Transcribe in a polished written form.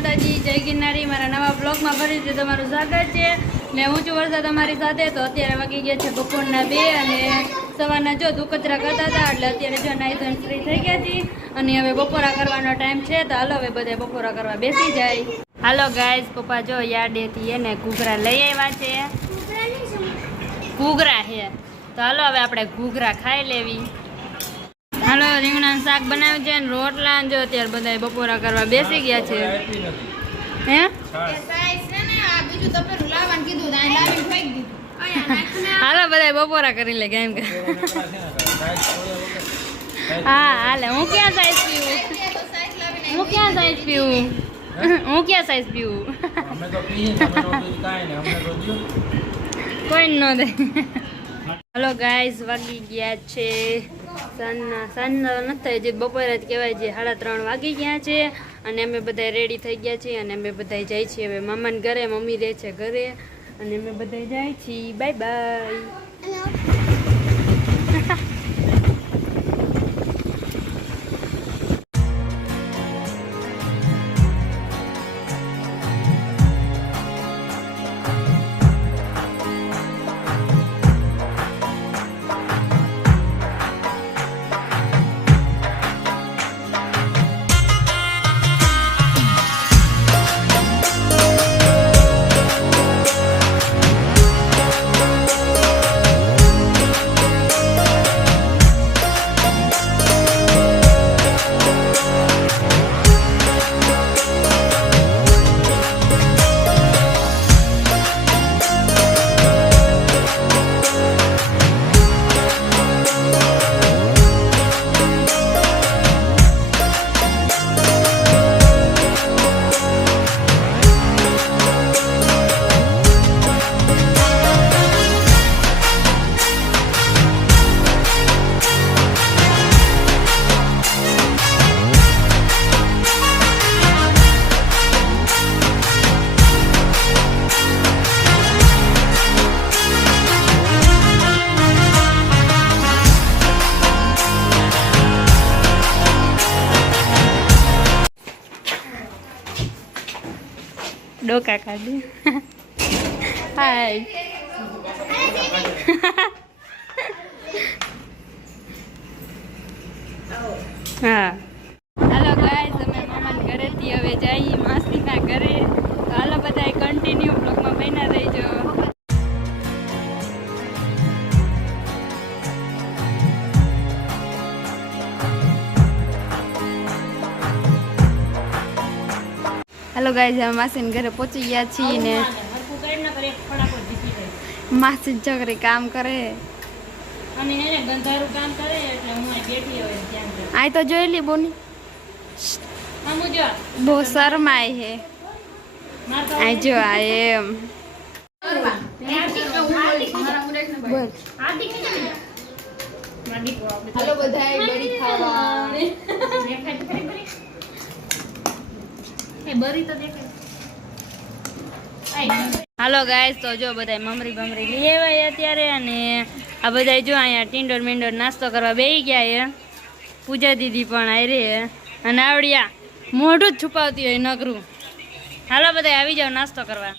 માતાજી, જય ગિરનારી। મારા નવા બ્લોગમાં ફરીથી તમારું સ્વાગત છે ને હું છું વરસાદ તમારી સાથે। તો અત્યારે વાગી ગયા છે બપોરના 2 અને સવારના જો કચરા કરતા હતા એટલે અત્યારે જો નાઈ ધોઈને ફ્રી થઈ ગયા છીએ અને હવે બપોરા કરવાનો ટાઈમ છે। તો હાલો હવે બધા બપોરા કરવા બેસી જાય। હાલો ગાઈસ, પપ્પા જો યાર્ડેથી એને ઘૂઘરા લઈ આવ્યા છે। ઘૂઘરા છે તો હાલો હવે આપણે ઘૂઘરા ખાઈ લેવી। હાલો રીંગણાનું શાક બનાવ્યું છે ને રોટલા જો અત્યારે બધા બપોરા કરવા બેસી ગયા છે। હે હાલો બધા બપોરા કરી લે કેમ કે હા હાલે હું ક્યાં સાઈઝ પીવું હું ક્યાં સાઈઝ પીવું હું ક્યાં સાઈઝ પીવું કોઈ ન દે। હલો ગાઈઝ, વાગી ગયા છે સાંજના નથી જે બપોરે જ કહેવાય છે 3:30 વાગી ગયા છે અને અમે બધા રેડી થઈ ગયા છીએ અને અમે બધા જાય છીએ હવે મામાને ઘરે। મમ્મી રહે છે ઘરે અને અમે બધા જાય છીએ। Bye bye. ડોકા કાઢી હાય હા હાલો ગાઈસ, અમે મામાના ઘરેથી હવે જઈએ માસીના ઘરે। તો હાલો બધા કન્ટિન્યુ બ્લોગમાં બન્યા રહીજો। हेलो गाइस, हम मासी घरे पहुंची गया छी ने मासी छोकरी काम करे અને એને ગંધારું કામ કરે એટલે હું આ બેઠી હવે ધ્યાન કર। આઈ તો જોઈ લી બોની આમુ જો બહુ શરમાય હે આઈ જો આ એમ હાલો બધાય બરી ખાવા બરી તો દેખાય। હાલો ગાઈસ, તો જો બધા મમરી બમરી લઈ આવ્યા અત્યારે અને આ બધા જો અહીંયા ટીંડોર મીંડોર નાસ્તો કરવા બેસી ગયા છે। પૂજા દીદી પણ આવી રહી અને આવડિયા મોઢું જ છુપાવતી હોય નકરું। હાલો બધા આવી જાવ નાસ્તો કરવા।